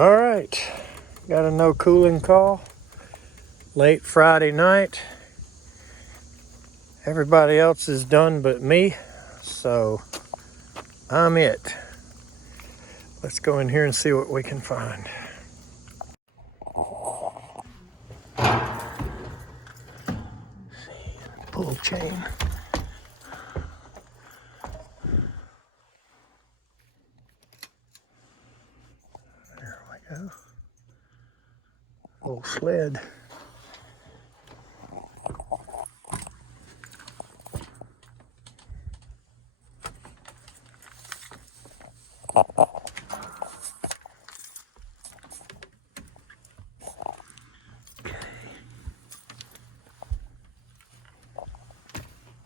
All right, got a no cooling call. Late Friday night. Everybody else is done but me, so I'm it. Let's go in here and see what we can find. Pull chain. There we go. Little sled.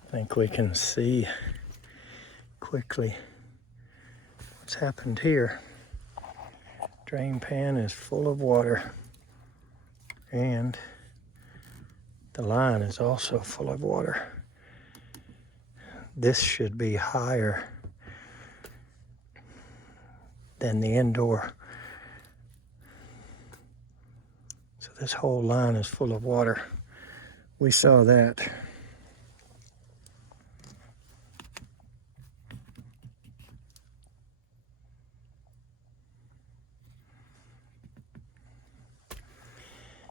I think we can see quickly what's happened here. Drain pan is full of water and the line is also full of water. This should be higher than the indoor. So this whole line is full of water. We saw that.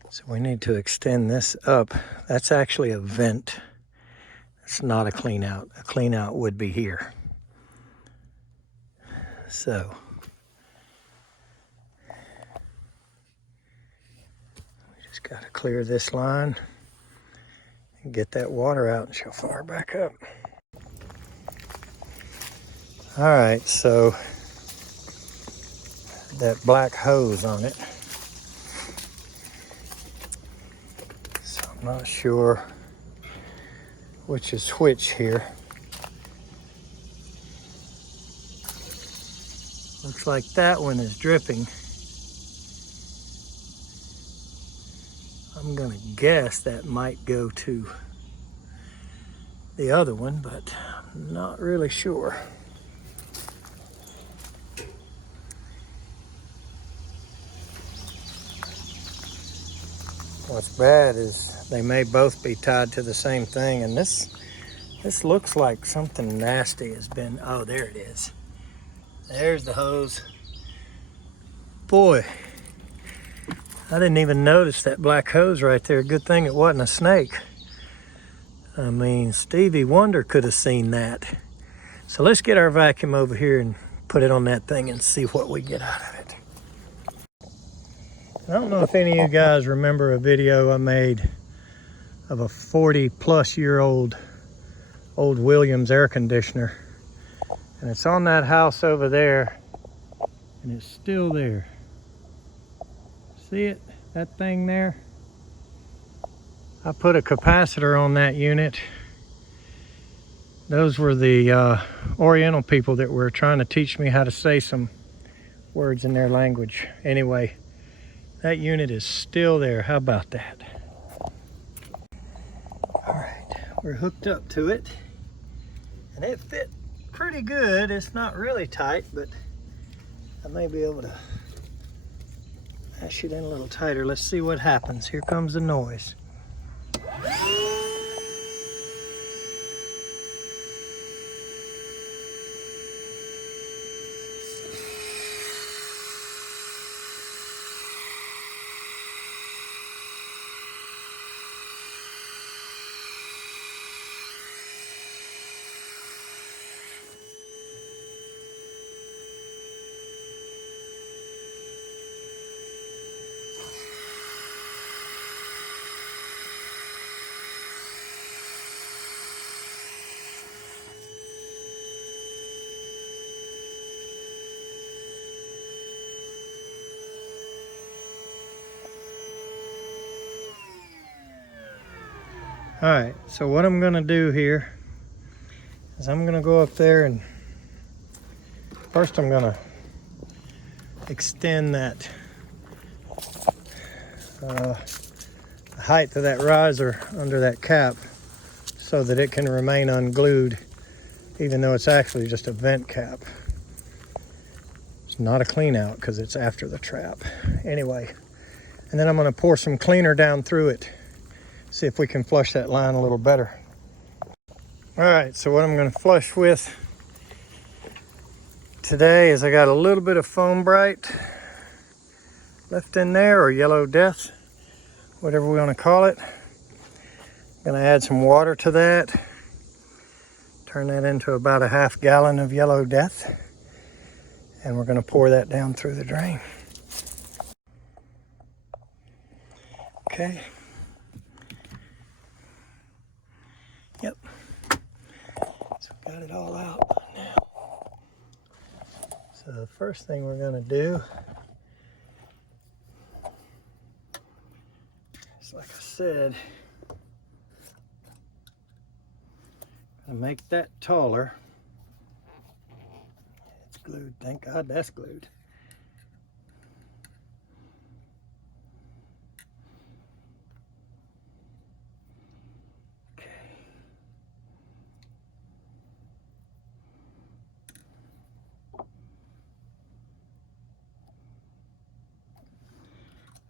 So we need to extend this up. That's actually a vent. It's not a clean out. A clean out would be here. So we just got to clear this line and get that water out and she'll fire back up. All right, so that black hose on it. Not sure which is which here. Looks like that one is dripping. I'm gonna guess that might go to the other one, but I'm not really sure. What's bad is they may both be tied to the same thing, and this looks like something nasty has been. Oh, there it is. There's the hose. Boy, I didn't even notice that black hose right there. Good thing it wasn't a snake. I mean, Stevie Wonder could have seen that. So let's get our vacuum over here and put it on that thing and see what we get out of it. I don't know if any of you guys remember a video I made of a 40-plus-year-old old Williams air conditioner. And it's on that house over there, and it's still there. See it? That thing there? I put a capacitor on that unit. Those were the Oriental people that were trying to teach me how to say some words in their language. Anyway, that unit is still there. How about that? All right, we're hooked up to it, and it fit pretty good. It's not really tight, but I may be able to mash it in a little tighter. Let's see what happens. Here comes the noise. All right, so what I'm gonna do here is I'm gonna go up there and first I'm gonna extend that height of that riser under that cap so that it can remain unglued, even though it's actually just a vent cap. It's not a clean out because it's after the trap. Anyway, and then I'm going to pour some cleaner down through it. See if we can flush that line a little better. All right, so what I'm going to flush with today is I got a little bit of foam bright left in there, or yellow death, whatever we want to call it. I'm going to add some water to that. Turn that into about a half gallon of yellow death. And we're going to pour that down through the drain. Okay. Yep. So got it all out now. So the first thing we're going to do is, like I said, I'm going to make that taller. It's glued. Thank God that's glued.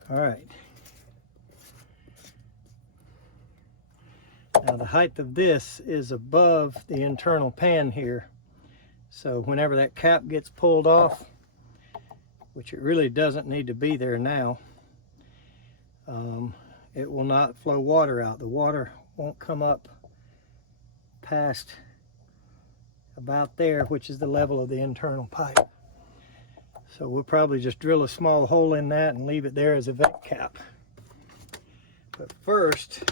All right. Now the height of this is above the internal pan here. So whenever that cap gets pulled off, which it really doesn't need to be there now, it will not flow water out. The water won't come up past about there, which is the level of the internal pipe. So we'll probably just drill a small hole in that and leave it there as a vent cap. But first,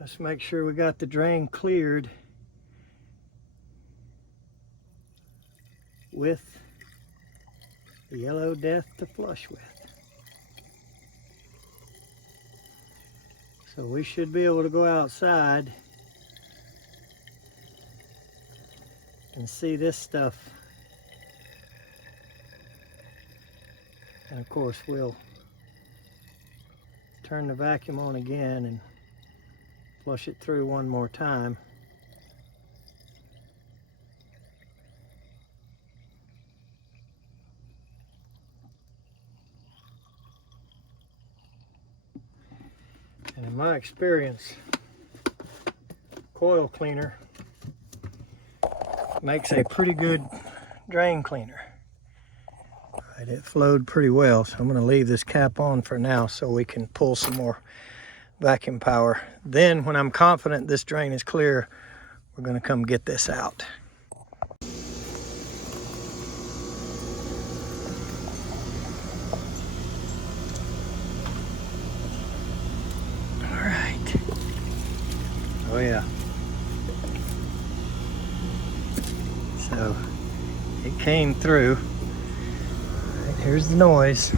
let's make sure we got the drain cleared with the yellow death to flush with. So we should be able to go outside and see this stuff. And of course we'll turn the vacuum on again and flush it through one more time. And in my experience, coil cleaner makes a pretty good drain cleaner. All right, it flowed pretty well, so I'm going to leave this cap on for now so we can pull some more vacuum power. Then when I'm confident this drain is clear, we're going to come get this out. All right. Oh yeah. So it came through. All right, here's the noise.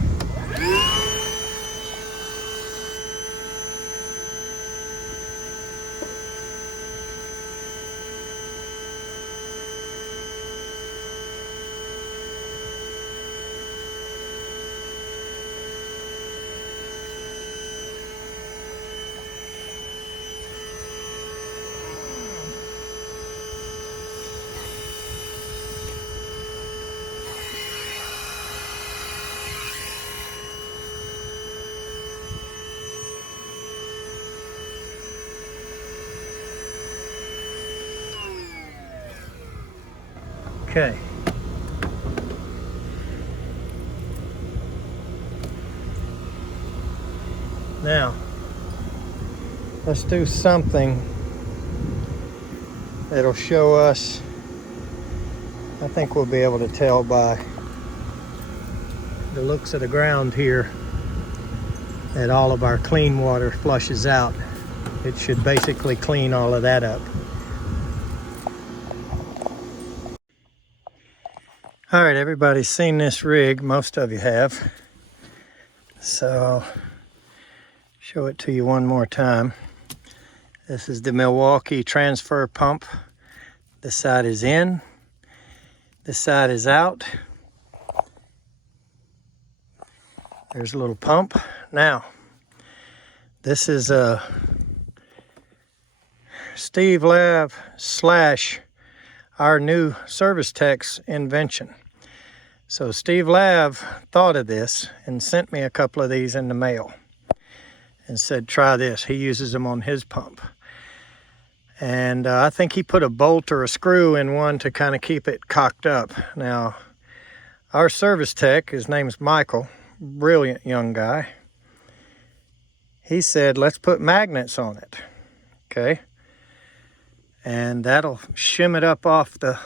Okay. Now, let's do something that'll show us. I think we'll be able to tell by the looks of the ground here that all of our clean water flushes out. It should basically clean all of that up. All right, everybody's seen this rig. Most of you have. So I'll show it to you one more time. This is the Milwaukee transfer pump. This side is in. This side is out. There's a little pump. Now, this is a Steve Lav / our new service tech's invention. So Steve Lav thought of this and sent me a couple of these in the mail and said, try this. He uses them on his pump. And I think he put a bolt or a screw in one to kind of keep it cocked up. Now, our service tech, his name's Michael, brilliant young guy. He said, let's put magnets on it, okay? And that'll shim it up off the,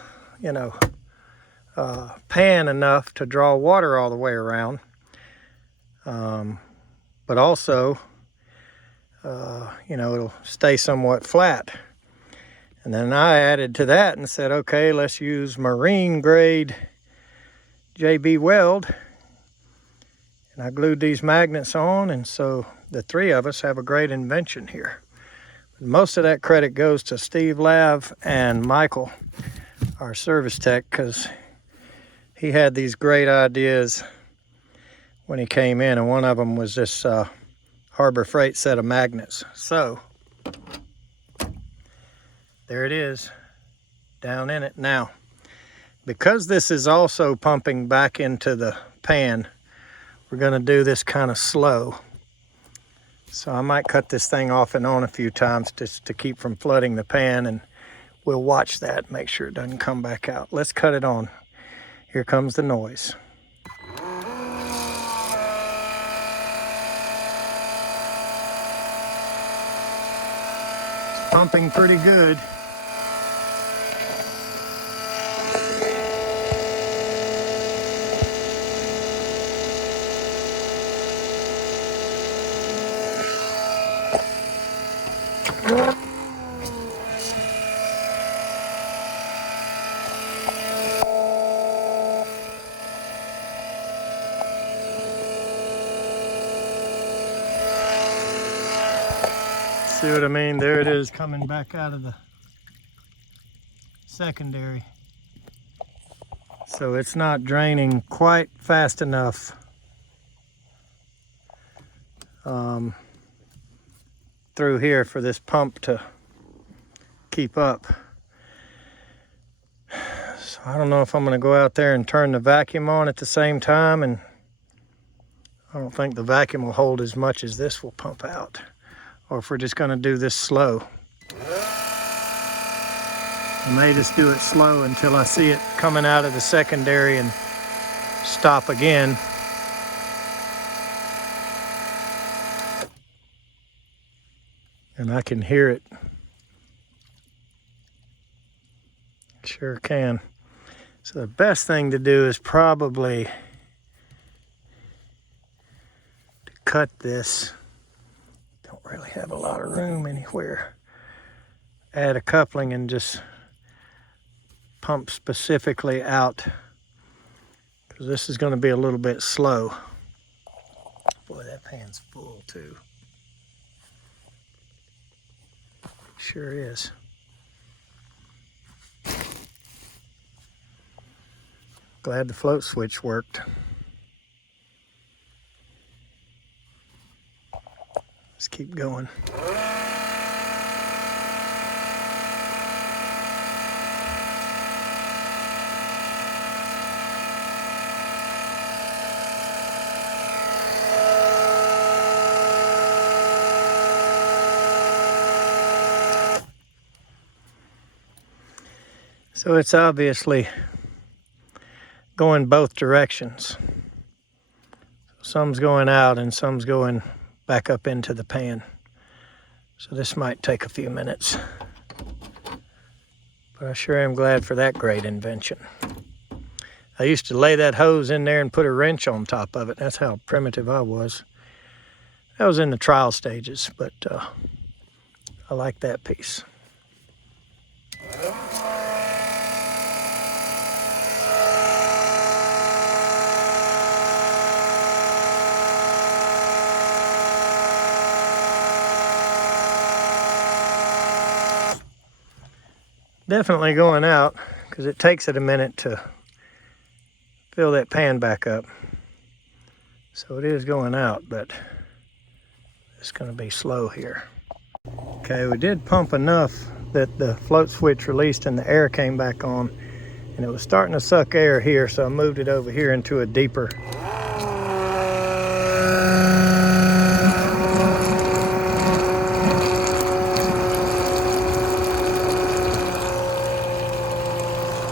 pan enough to draw water all the way around. But also, it'll stay somewhat flat. And then I added to that and said, okay, let's use marine grade JB weld. And I glued these magnets on, and so the three of us have a great invention here. Most of that credit goes to Steve Lav and Michael, our service tech, because he had these great ideas when he came in, and one of them was this Harbor Freight set of magnets. So there it is, down in it. Now, because this is also pumping back into the pan, we're going to do this kind of slow. So I might cut this thing off and on a few times just to keep from flooding the pan, and we'll watch that, make sure it doesn't come back out. Let's cut it on. Here comes the noise. It's pumping pretty good. See what I mean? There it is, coming back out of the secondary. So it's not draining quite fast enough through here for this pump to keep up. So I don't know if I'm going to go out there and turn the vacuum on at the same time, and I don't think the vacuum will hold as much as this will pump out. Or if we're just going to do this slow. I may just do it slow until I see it coming out of the secondary and stop again. And I can hear it. Sure can. So the best thing to do is probably to cut this. Don't really have a lot of room anywhere. Add a coupling and just pump specifically out, because this is going to be a little bit slow. Boy, that pan's full too. Sure is. Glad the float switch worked. Let's keep going. So it's obviously going both directions. Some's going out and some's going back up into the pan. So this might take a few minutes. But I sure am glad for that great invention. I used to lay that hose in there and put a wrench on top of it. That's how primitive I was. That was in the trial stages, but I like that piece. Definitely going out, because it takes it a minute to fill that pan back up. So it is going out, but it's going to be slow here. Okay, we did pump enough that the float switch released and the air came back on, and it was starting to suck air here, so I moved it over here into a deeper.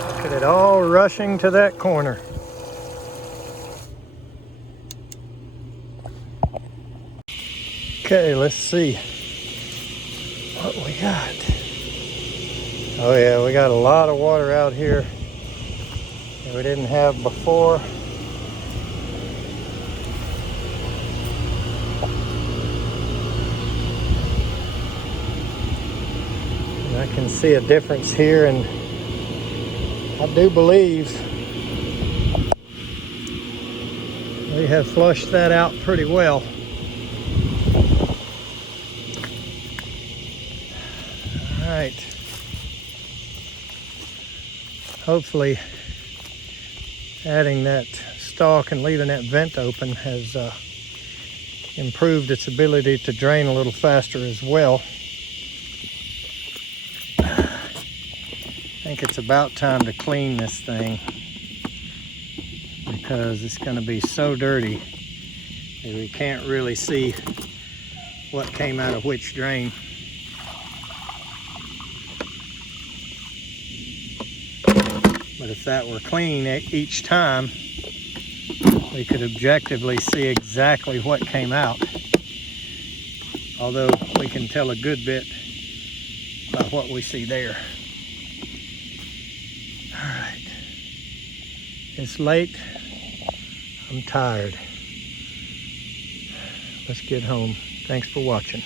Look at it all rushing to that corner. Okay, let's see what we got. Oh yeah, we got a lot of water out here that we didn't have before. And I can see a difference here, and I do believe we have flushed that out pretty well. All right. Hopefully adding that stalk and leaving that vent open has improved its ability to drain a little faster as well. I think it's about time to clean this thing, because it's going to be so dirty that we can't really see what came out of which drain. But if that were clean each time, we could objectively see exactly what came out. Although we can tell a good bit by what we see there. All right. It's late. I'm tired. Let's get home. Thanks for watching.